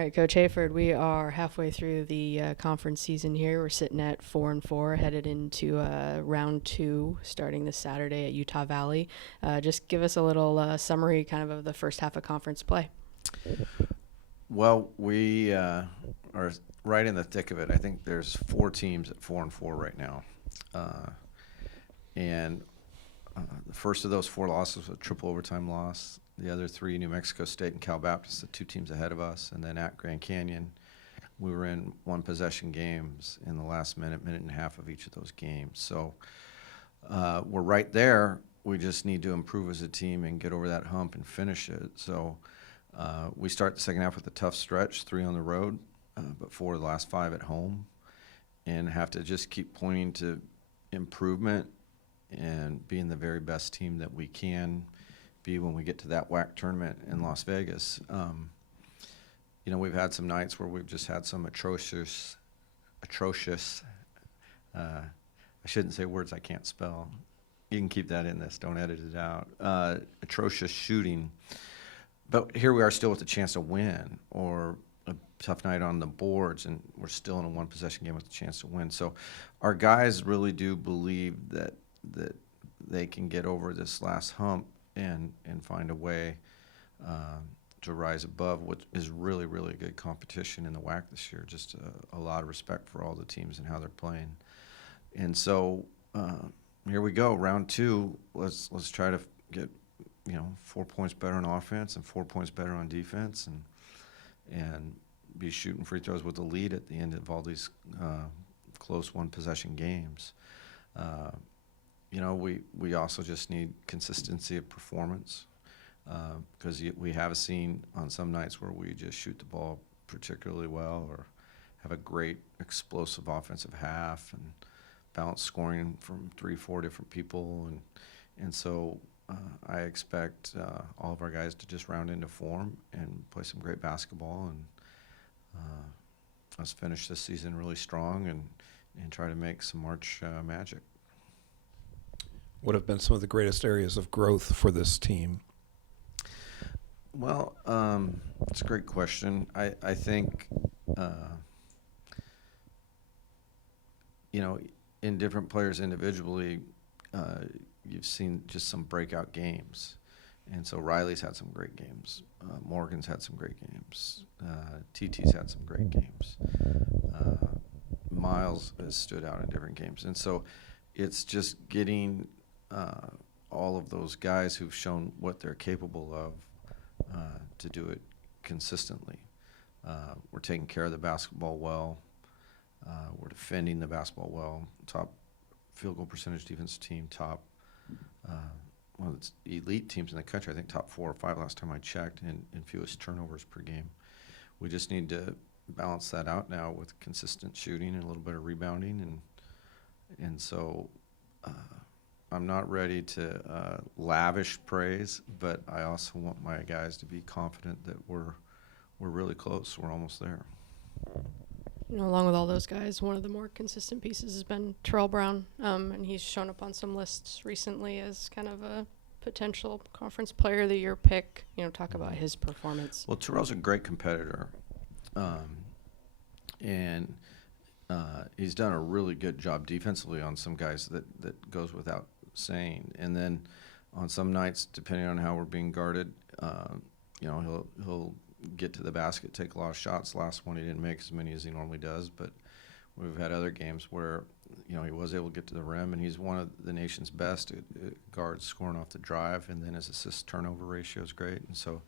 All right, Coach Hayford, we are halfway through the conference season here. We're sitting at 4-4, headed into round 2, starting this Saturday at Utah Valley. Just give us a little summary kind of the first half of conference play. Well, we are right in the thick of it. I think there's 4 teams at 4-4 right now. And the first of those 4 losses was a triple overtime loss. The other 3, New Mexico State and Cal Baptist, the 2 teams ahead of us. And then at Grand Canyon, we were in 1-possession games in the last minute and a half of each of those games. So we're right there. We just need to improve as a team and get over that hump and finish it. So we start the second half with a tough stretch, 3 on the road, but 4 of the last 5 at home, and have to just keep pointing to improvement and being the very best team that we can be when we get to that WAC tournament in Las Vegas. We've had some nights where we've just had some atrocious, I shouldn't say words I can't spell. You can keep that in this, don't edit it out. Atrocious shooting. But here we are still with a chance to win, or a tough night on the boards, and we're still in a 1-possession game with a chance to win. So our guys really do believe that they can get over this last hump and find a way to rise above what is really, really good competition in the WAC this year. Just a lot of respect for all the teams and how they're playing. And so here we go, round 2. Let's try to get 4 points better on offense and 4 points better on defense, and be shooting free throws with the lead at the end of all these close 1-possession games. We also just need consistency of performance, because we have seen on some nights where we just shoot the ball particularly well, or have a great explosive offensive half and balance scoring from 3-4 different people, and so I expect all of our guys to just round into form and play some great basketball, and us finish this season really strong and try to make some March magic. What have been some of the greatest areas of growth for this team? Well, it's a great question. I think, in different players individually, you've seen just some breakout games. And so Riley's had some great games. Morgan's had some great games. TT's had some great games. Miles has stood out in different games. And so it's just getting all of those guys who've shown what they're capable of to do it consistently. We're taking care of the basketball well. We're defending the basketball well. Top field goal percentage defensive team, top one of the elite teams in the country. I think top 4 or 5 last time I checked, and fewest turnovers per game. We just need to balance that out now with consistent shooting and a little bit of rebounding, and so I'm not ready to lavish praise, but I also want my guys to be confident that we're really close. We're almost there. Along with all those guys, one of the more consistent pieces has been Terrell Brown, and he's shown up on some lists recently as kind of a potential Conference Player of the Year pick. Talk about his performance. Well, Terrell's a great competitor, and he's done a really good job defensively on some guys that goes without saying. And then on some nights, depending on how we're being guarded, he'll get to the basket, take a lot of shots. Last one he didn't make as many as he normally does, but we've had other games where he was able to get to the rim, and he's one of the nation's best at guards scoring off the drive, and then his assist turnover ratio is great. And so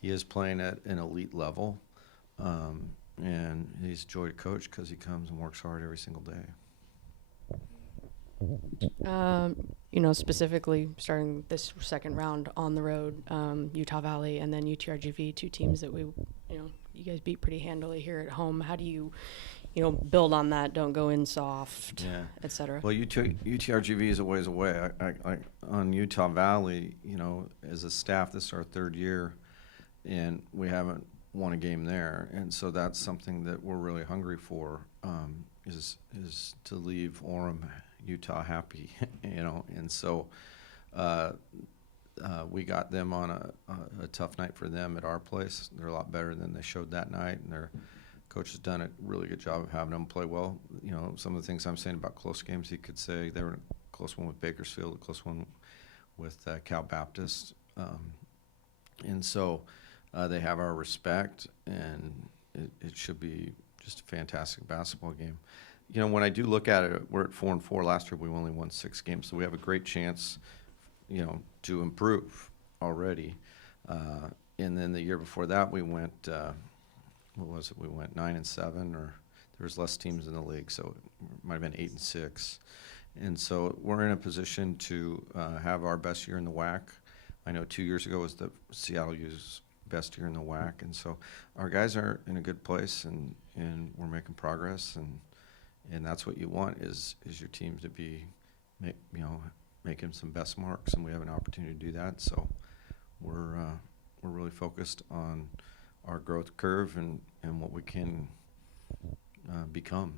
he is playing at an elite level, and he's a joy to coach because he comes and works hard every single day. Specifically starting this second round on the road, Utah Valley and then UTRGV, 2 teams that you guys beat pretty handily here at home. How do you, build on that, don't go in soft, et cetera? Well, UTRGV is a ways away. I on Utah Valley, as a staff, this is our 3rd year, and we haven't won a game there. And so that's something that we're really hungry for, is to leave Orem, Utah happy, and so we got them on a tough night for them at our place. They're a lot better than they showed that night, and their coach has done a really good job of having them play well. You know, some of the things I'm saying about close games, he could say they were in a close one with Bakersfield, a close one with Cal Baptist. And so they have our respect, and it should be just a fantastic basketball game. You know, when I do look at it, we're at 4-4. Last year we only won 6 games, so we have a great chance, you know, to improve already. And then the year before that we went, what was it? We went 9-7, or there was less teams in the league, so it might have been 8-6. And so we're in a position to have our best year in the WAC. I know 2 years ago was the Seattle U's best year in the WAC, and so our guys are in a good place, and we're making progress, and that's what you want is your team to be, making some best marks, and we have an opportunity to do that. So we're really focused on our growth curve and what we can become.